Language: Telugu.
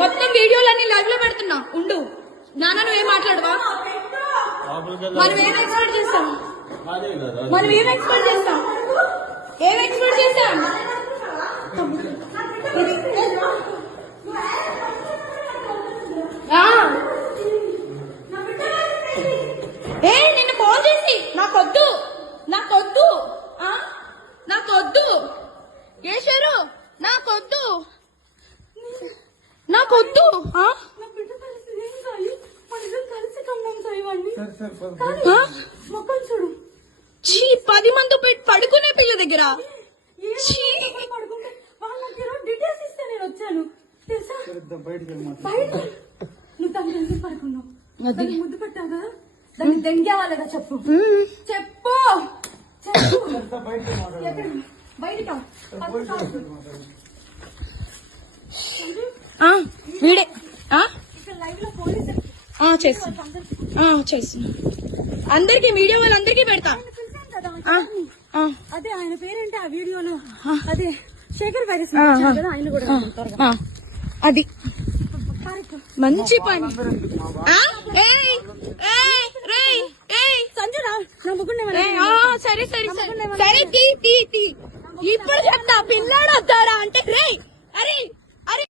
మొత్తం వీడియోలన్నీ లైవ్ లో పెడుతున్నా ఉండు. నాన్న నువ్వేం మాట్లాడవా? మనం ఏం ఎక్స్పెక్ట్ చేస్తాం? మనం ఏం ఎక్స్పెక్ట్ చేస్తాం? ఏం ఎక్స్పెక్ట్ చేస్తాం? ఏ నిన్ను ఫోన్ చేసి నాకొద్దు నాకొద్దు నాకొద్దు ఏషారు నాకొద్దు నాకొద్దు చూడు 10 మంది పడుకునే పిల్ల దగ్గర డీటెయిల్స్ ఇస్తే నేను వచ్చాను తెలుసా. నువ్వు తను తెలిసి పడుకున్నావు, ముద్దు పెట్టావు కదా, దాన్ని దెంగేవాళ్ళగా చెప్పు చెప్పు చెప్పు. బయటకా వీడే లైవ్ లో పోలీసు చేస్తున్నా అందరికి వీడియో వాళ్ళందరికీ పెడతా. అదే ఆయన పేరేంటి ఆ వీడియోలో? అదే శేఖర్ వైరస్ కదా, ఆయన కూడా అది మంచి పని. సంజు సరే సరే సరే సరే ఇప్పుడు చెప్తా. పిల్లాడు వస్తారా అంటే రే